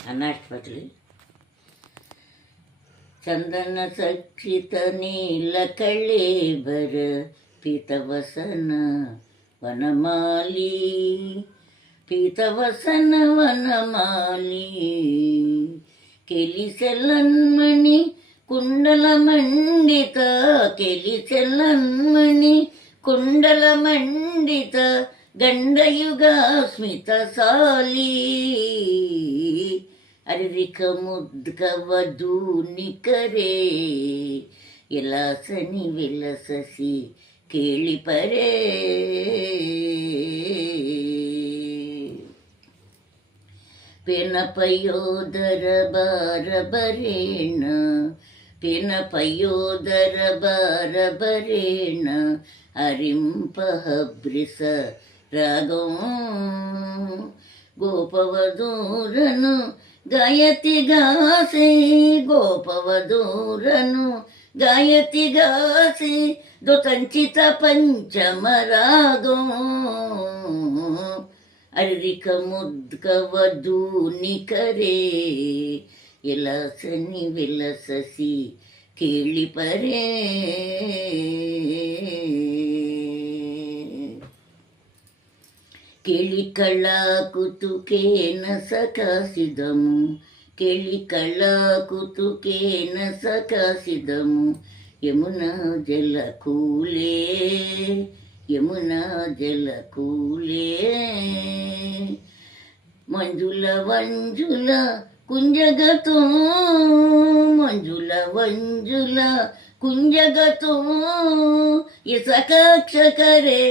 అన్నాష్పత్రి ಚಂದನ ಸಕ್ಷಿತ ನೀಲ ಕಳ್ಳೇಬರ ಪೀತವಸನ ವನಮಾಲಿ ಪೀತವಸನ ವನಮಾಲಿ ಕೆಲಿಸೆಲ್ಲನ್ಮಣಿ ಕುಂಡಲ ಮಂಡಿತ ಕೆಲಿಸೆಲ್ಲನ್ಮಣಿ ಕುಂಡಲ ಮಂಡಿತ ಗಂಡಯುಗ ಸ್ಮಿತ ಸಾಲಿ ಅರಿಕ ಮುದ್ಕ ವಧೂನಿ ಕರೆ ಎಲಾಸನಿ ವಿಲಸಸಿ ಕೇಳಿ ಪರೇ ಪೆನಪಯೋದರ ಬಾರ ಬರೇಣ ಪೆನಪಯೋದರ ಬಾರ ಬರೇಣ ಅರಿಂಪ ಹಬ್ರಿಸ ರಾಗಂ ಗೋಪವಧೂರನು ಗಾಯತಿ ಗಾಸಿ ಗೋಪವಧೂರನು ಗಾಯತಿ ಗಾಸಿ ದೊತಂಚಿತ ಪಂಚಮ ರಾಗಂ ಅರಿಕ ಮುದ್ಕ ವಧೂನಿ ಕರೆ ಎಲಸನಿ ವಿಲಸಸಿ ಕೇಳಿ ಪರೇ ಕೇಳಿ ಕಳ್ಳ ಕುತುಕೇನ ಸಕಾಸಿದಮು ಕೇಳಿ ಕಳ್ಳ ಕುತುಕೇನ ಸಕಾಸಿದಮು ಯಮುನಾ ಜಲ ಕೂಲೇ ಯಮುನಾ ಜಲ ಕೂಲೇ ಮಂಜುಳ ವಂಜುಲ ಕುಂಜಗತೋ ಮಂಜುಳ ವಂಜುಲ ಕುಂಜಗತೋ ಯಸಕಾಕ್ಷ ಕರೆ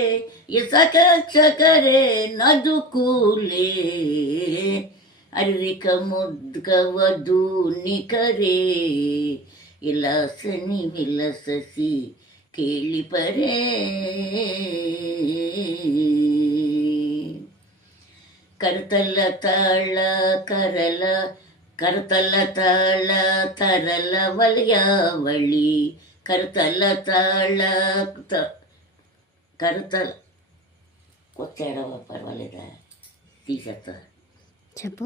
ಯಸಕಾಕ್ಷ ಕರೆ ನದು ಕೂಲೇ ಅರಿಕ ಮುದ್ಕ ವಧೂನಿ ಕರೆ ಇಲಾಸನಿ ವಿಲಸಸಿ ಕೇಳಿ ಪರೇ ಕರ್ತಲ ತಾಳ ಕರಲ ಕರ್ತಲ ತಾಳ ತರಲ ವಲಯಾವಳಿ ಕರ್ತಲ ತಾಳ కరతల కొత్తేడవ పర్వాలేదా తీసేస్తా చెప్పు.